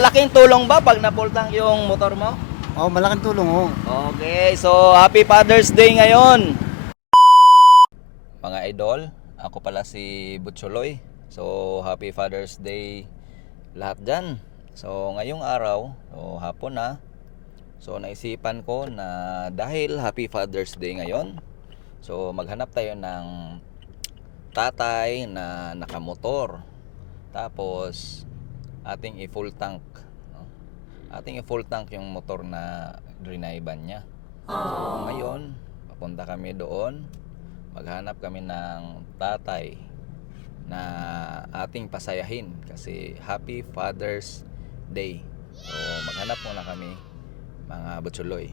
Malaking tulong ba pag napultang yung motor mo? Oh, malaking tulong oh. Okay, so happy Father's Day ngayon. Mga idol, ako pala si Butcholoy. So happy Father's Day lahat dyan. So ngayong araw, so hapon na. So naisipan ko na dahil happy Father's Day ngayon, so maghanap tayo ng tatay na nakamotor. Tapos ating i-full tank. no? Ating i-full tank yung motor na drinaiban niya. So, ngayon, papunta kami doon. Maghanap kami ng tatay na ating pasayahin kasi Happy Father's Day. So, maghanap muna kami mga butsuloy.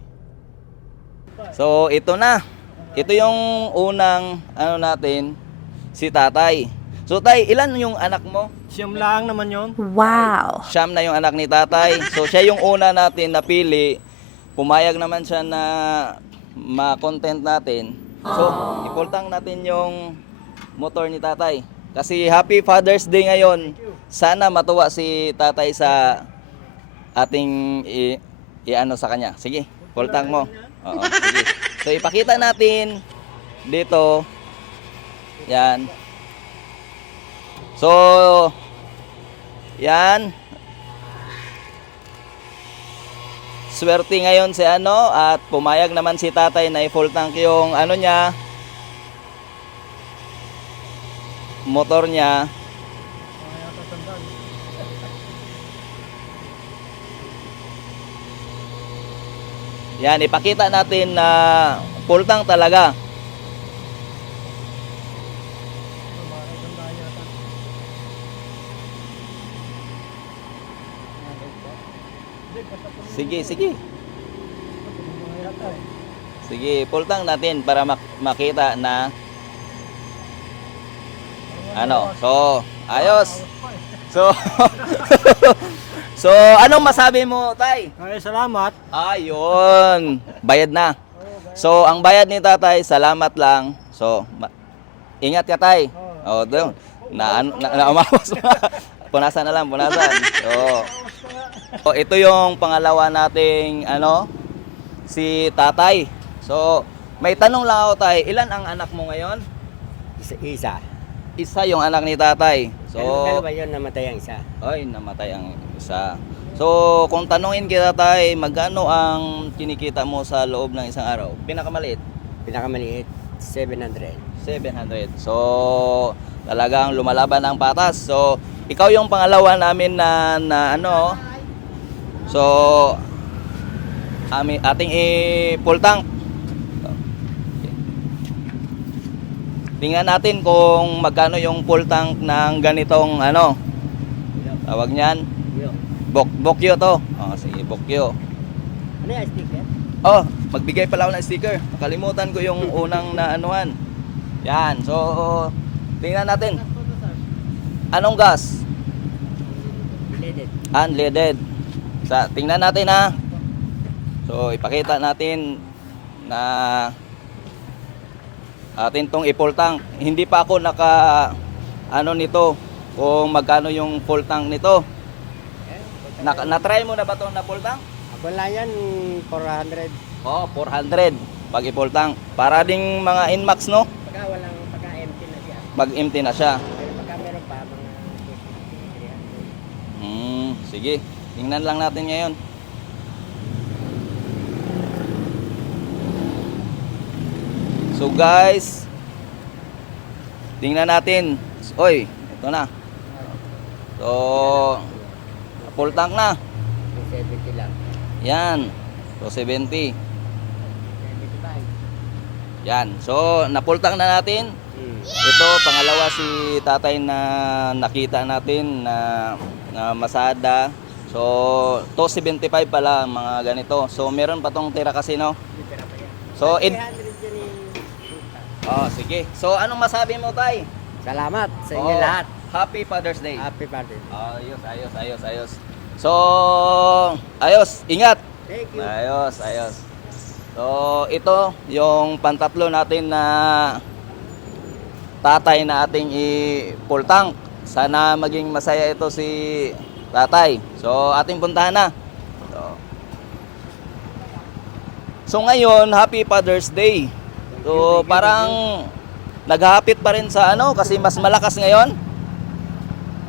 So, ito na. Ito yung unang ano natin, si tatay. So, tay, ilan yung anak mo? Siyam lang naman yon. Wow. Siyam na yung anak ni tatay. So siya yung una natin napili. Pumayag naman siya na ma-content natin. So, ipultang natin yung motor ni tatay. Kasi happy Father's Day ngayon. Sana matuwa si tatay sa ating i, i-ano sa kanya. Sige, pultang mo. Oo, sige. So ipakita natin dito. Yan. So, yan. Swerte ngayon si ano at pumayag naman si tatay na i-full tank yung ano niya motor niya. Yan, ipakita natin na full tank talaga. Sige, sige. Sige, full tank natin para mak- makita na ano. So, ayos. So, so anong masabi mo, Tay? Ay, salamat. Ayun, bayad na. So, ang bayad ni Tatay, salamat lang. So, ingat ka, Tay. Oh, doon. Na, ano- na, na, umawas. punasan na lang, punasan. So, so, ito yung pangalawa nating, ano, si Tatay. So, may tanong lang ako, Tay. Ilan ang anak mo ngayon? Isa. isa. Isa yung anak ni Tatay. So, Dalawa yun namatay ang isa. ay, namatay ang isa. So, kung tanungin kita tay, magkano ang kinikita mo sa loob ng isang araw? Pinakamaliit, Pinakamaliit, 700. 700. So, talagang lumalaban ang patas. So, ikaw yung pangalawa namin na, na ano, so, ami, ating i-full tank. Tingnan natin kung magkano yung full tank ng ganitong ano, tawag niyan, Bok Bokyo to. Oh, sige, Bokyo. Ano yung sticker? Oh, magbigay pala ako ng sticker. Nakalimutan ko yung unang na anuhan. Yan. So, tingnan natin. Anong gas? Related. Unleaded. Sa tingnan natin ha. So, ipakita natin na atin tong i-full tank. Hindi pa ako naka ano nito kung magkano yung full tank nito. Na, na-try mo na ba to na full tank? Lang yan, 400. Oh, 400 pag i-full tank. Para ding mga Inmax no, Pagka walang, pagka empty na siya. mag-empty na siya. Pero pagka meron pa, mga 300. Hmm, sige. Tingnan lang natin ngayon. So guys, tingnan natin. Oy, ito na. So, full tank na. 270 lang. Yan. So 70. 75. Yan. So, na-full tank na natin. Hmm. Ito, pangalawa si tatay na nakita natin na, na masada. So, 275 pala ang mga ganito. So, meron pa tong tira kasi, no? So, in... 300 yan yung Oh, sige. So, anong masabi mo, tay? Salamat sa inyo Oh, lahat. Happy Father's Day. Happy birthday. Ayos, ayos, ayos, ayos. So, ayos, ingat. Thank you. Ayos, ayos. So, ito yung pantatlo natin na tatay na ating i-full tank. Sana maging masaya ito si tatay. So, ating puntahan na. So, so ngayon, Happy Father's Day. So, parang naghahapit pa rin sa ano kasi mas malakas ngayon.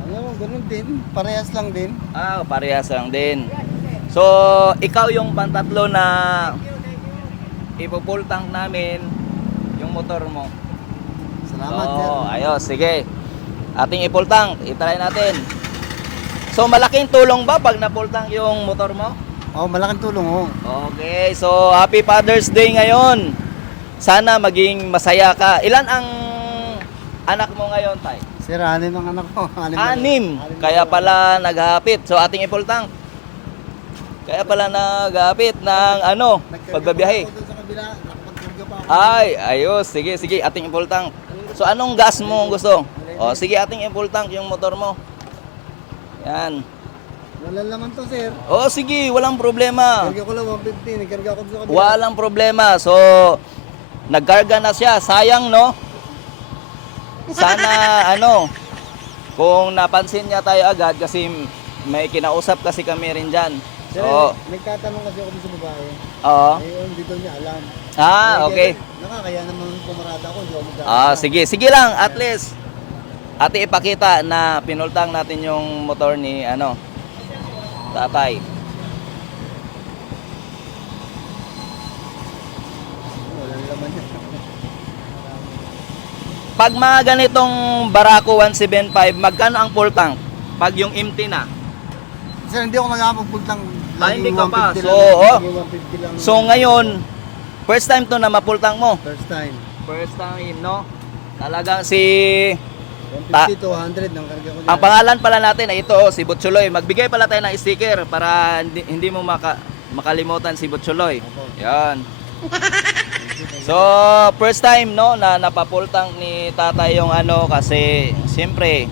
Ano, ganun din. Parehas lang din. Ah, parehas lang din. So, ikaw yung pantatlo na ipo-full tank namin yung motor mo. Salamat, so, sir. ayos, sige. Ating i-full tank, itry natin. So, malaking tulong ba pag na-full tank yung motor mo? Oh, malaking tulong oh. Okay, so Happy Father's Day ngayon. Sana maging masaya ka. Ilan ang anak mo ngayon, Tay? Sir, anim ang anak ko. Anim. na- Anim. Kaya pala naghahapit. So ating i-full tank. Kaya pala naghahapit ng ano, pagbabiyahe. Ay, ayos. Sige, sige, ating i-full tank. So anong gas mo gusto? O sige, ating i-full tank yung motor mo. Yan. Wala naman to, sir. O sige, walang problema. Karga ko lang 150. Nagkarga ko sa kabila. Walang problema. So, nagkarga na siya. Sayang, no? Sana, ano, kung napansin niya tayo agad kasi may kinausap kasi kami rin dyan. Sir, So, nagtatanong kasi ako sa babae. oo. Eh, hindi daw niya alam. Ah, Eh, okay. Nakakaya naman pumarada ko. Hindi ako Ah, sige. Sige lang, at least. Ate, ipakita na pinultang natin yung motor ni, ano, tatay. Pag mga ganitong Barako 175, magkano ang full tank? Pag yung empty na? Sir, hindi ako nagkakapagpultang. Ah, hindi ka pa. 150 So, lang. oh. Laging 150 lang. So ngayon, first time to na mapultang mo. First time. First time, no? Talagang si... 150 to 100 ng karga ko. Ang pangalan pala natin ay ito, oh, si Butchuloy. Magbigay pala tayo ng sticker para hindi, hindi mo maka, makalimutan si Butchuloy. Opo. Yan. So, first time, no, na napapultang ni tatay yung ano kasi siyempre,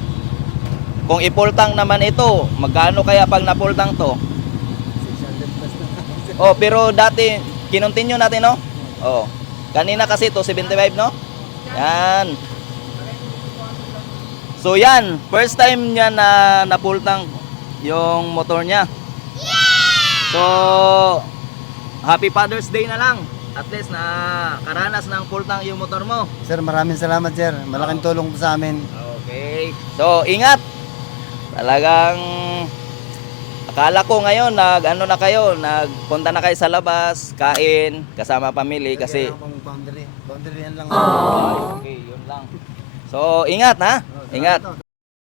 kung ipultang naman ito, magkano kaya pag napultang to? 600 plus na. Oh, pero dati, kinontinue natin, no? Oh. Kanina kasi to 75, no? Yan. So yan, first time niya na napultang yung motor niya. So, Happy Father's Day na lang. At least na karanas ng pultang yung motor mo. Sir, maraming salamat, sir. Malaking tulong po sa amin. Okay. So, ingat. Talagang akala ko ngayon nag ano na kayo, nagpunta na kayo sa labas, kain kasama pamilya kasi boundary. Boundary yan lang. okay, yun lang. So, ingat ha. Ingat.